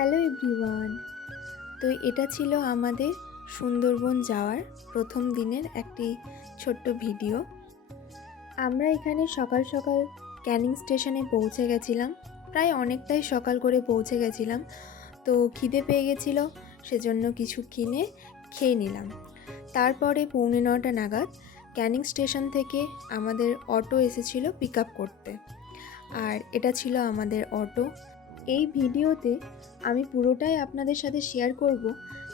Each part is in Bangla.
Hello everyone. তো এটা ছিল আমাদের সুন্দরবন যাওয়ার প্রথম দিনের একটি ছোট্ট ভিডিও। আমরা এখানে সকাল সকাল ক্যানিং স্টেশনে পৌঁছে গেছিলাম, প্রায় অনেকটাই সকাল করে পৌঁছে গেছিলাম। তো খিদে পেয়ে গেছিলো, সেজন্য কিছু কিনে খেয়ে নিলাম। তারপরে 9:45 নাগাদ ক্যানিং স্টেশন থেকে আমাদের অটো এসেছিল পিক আপ করতে, আর এটা ছিল আমাদের অটো। এই ভিডিওতে আমি পুরোটাই আপনাদের সাথে শেয়ার করব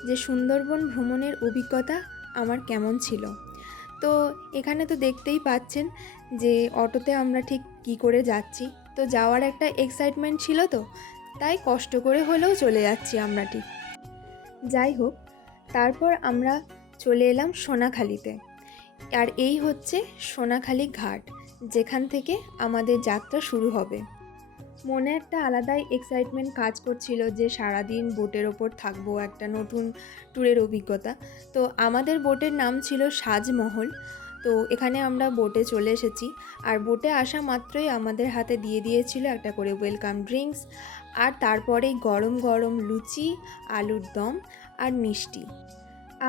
যে সুন্দরবন ভ্রমণের অভিজ্ঞতা আমার কেমন ছিল। তো এখানে তো দেখতেই পাচ্ছেন যে অটোতে আমরা ঠিক কী করে যাচ্ছি। তো যাওয়ার একটা এক্সাইটমেন্ট ছিল, তো তাই কষ্ট করে হলেও চলে যাচ্ছি আমরা ঠিক। যাই হোক, তারপর আমরা চলে এলাম সোনাখালিতে। আর এই হচ্ছে সোনাখালি ঘাট, যেখান থেকে আমাদের যাত্রা শুরু হবে। মনে একটা আলাদাই এক্সাইটমেন্ট কাজ করছিল যে সারাদিন বোটের ওপর থাকবো, একটা নতুন ট্যুরের অভিজ্ঞতা। তো আমাদের বোটের নাম ছিল সাজমহল। তো এখানে আমরা বোটে চলে এসেছি, আর বোটে আসা মাত্রই আমাদের হাতে দিয়ে দিয়েছিল একটা করে ওয়েলকাম ড্রিঙ্কস, আর তারপরেই গরম গরম লুচি, আলুর দম আর মিষ্টি।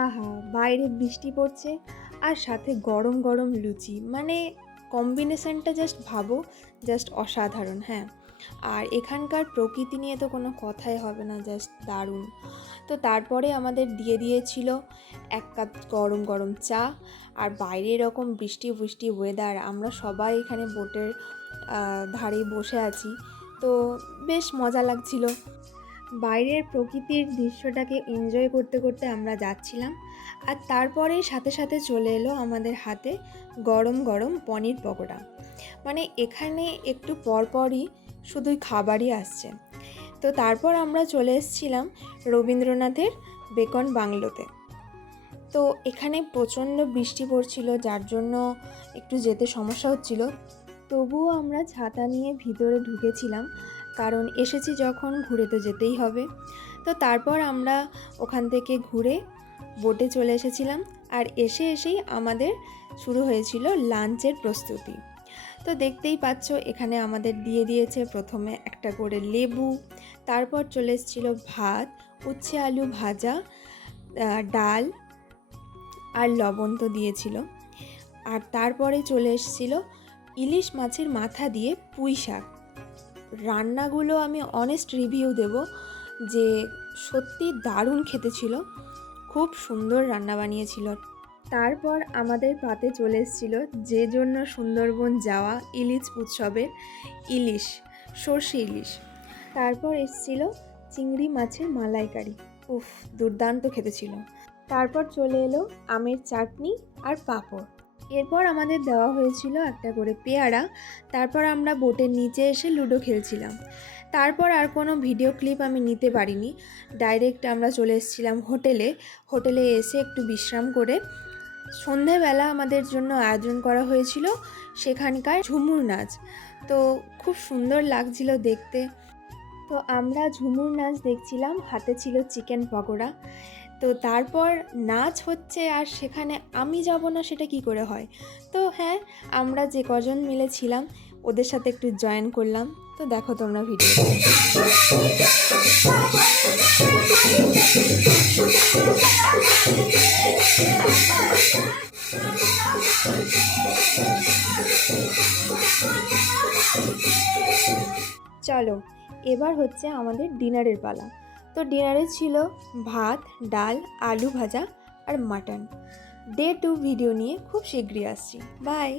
আহা, বাইরে বৃষ্টি পড়ছে আর সাথে গরম গরম লুচি, মানে কম্বিনেশনটা জাস্ট ভাবো, জাস্ট অসাধারণ। হ্যাঁ, আর এখানকার প্রকৃতি নিয়ে তো কোনো কথাই হবে না, জাস্ট দারুণ। তো তারপরে আমাদের দিয়ে দিয়েছিল 1 কাপ গরম গরম চা, আর বাইরে এরকম বৃষ্টি বৃষ্টি ওয়েদার, আমরা সবাই এখানে বোটের ধারে বসে আছি। তো বেশ মজা লাগছিল, বাইরের প্রকৃতির দৃশ্যটাকে এনজয় করতে করতে আমরা যাচ্ছিলাম। আর তারপরে সাথে সাথে চলে এলো আমাদের হাতে গরম গরম পনির পকোড়া। মানে এখানে একটু পরপরই শুধুই খাবারই আসছে। তো তারপর আমরা চলে এসেছিলাম রবীন্দ্রনাথের বেকন বাংলোতে। তো এখানে প্রচণ্ড বৃষ্টি পড়ছিল, যার জন্য একটু যেতে সমস্যা হচ্ছিল। তবুও আমরা ছাতা নিয়ে ভিতরে ঢুকেছিলাম, কারণ এসেছি যখন ঘুরে তো যেতেই হবে। তো তারপর আমরা ওখান থেকে ঘুরে বোটে চলে এসেছিলাম, আর এসেই আমাদের শুরু হয়েছিল লাঞ্চের প্রস্তুতি। তো দেখতেই পাচ্ছ এখানে আমাদের দিয়ে দিয়েছে প্রথমে একটা করে লেবু, তারপর চলে এসেছিলো ভাত, উচ্ছে আলু ভাজা, ডাল আর লবণ তো দিয়েছিল। আর তারপরে চলে এসেছিলো ইলিশ মাছের মাথা দিয়ে পুঁই শাক। রান্নাগুলো আমি অনেস্ট রিভিউ দেব যে সত্যি দারুণ খেতে ছিল, খুব সুন্দর রান্না বানিয়েছিল। তারপর আমাদের পাতে চলে এসেছিল যে জন্য সুন্দরবন যাওয়া ইলিশ উৎসবের ইলিশ, সর্ষে ইলিশ। তারপর এসেছিল চিংড়ি মাছের মালাইকারি, উফ দুর্দান্ত খেতে ছিল। তারপর চলে এলো আমের চাটনি আর পাঁপড়। এরপর আমাদের দেওয়া হয়েছিল একটা করে পেয়ারা। তারপর আমরা বোটের নিচে এসে লুডো খেলছিলাম। তারপর আর কোনো ভিডিও ক্লিপ আমি নিতে পারিনি, ডাইরেক্ট আমরা চলে এসেছিলাম হোটেলে এসে একটু বিশ্রাম করে সন্ধেবেলা আমাদের জন্য আয়োজন করা হয়েছিল সেখানকার ঝুমুর নাচ। তো খুব সুন্দর লাগছিল দেখতে। তো আমরা ঝুমুর নাচ দেখছিলাম, হাতে ছিল চিকেন পকোড়া। তো তারপর নাচ হচ্ছে, আর সেখানে আমি যাব না সেটা কি করে হয়। তো হ্যাঁ, আমরা যে কজন মিলে ছিলাম ওদের সাথে একটু জয়েন করলাম। তো দেখো তোমরা ভিডিও। চলো, এবার হচ্ছে আমাদের ডিনারের পালা। তো ডিনারে ছিল ভাত, ডাল, আলু ভাজা আর মাটন। ডে 2 ভিডিও নিয়ে খুব শীঘ্রই আসছি। বাই।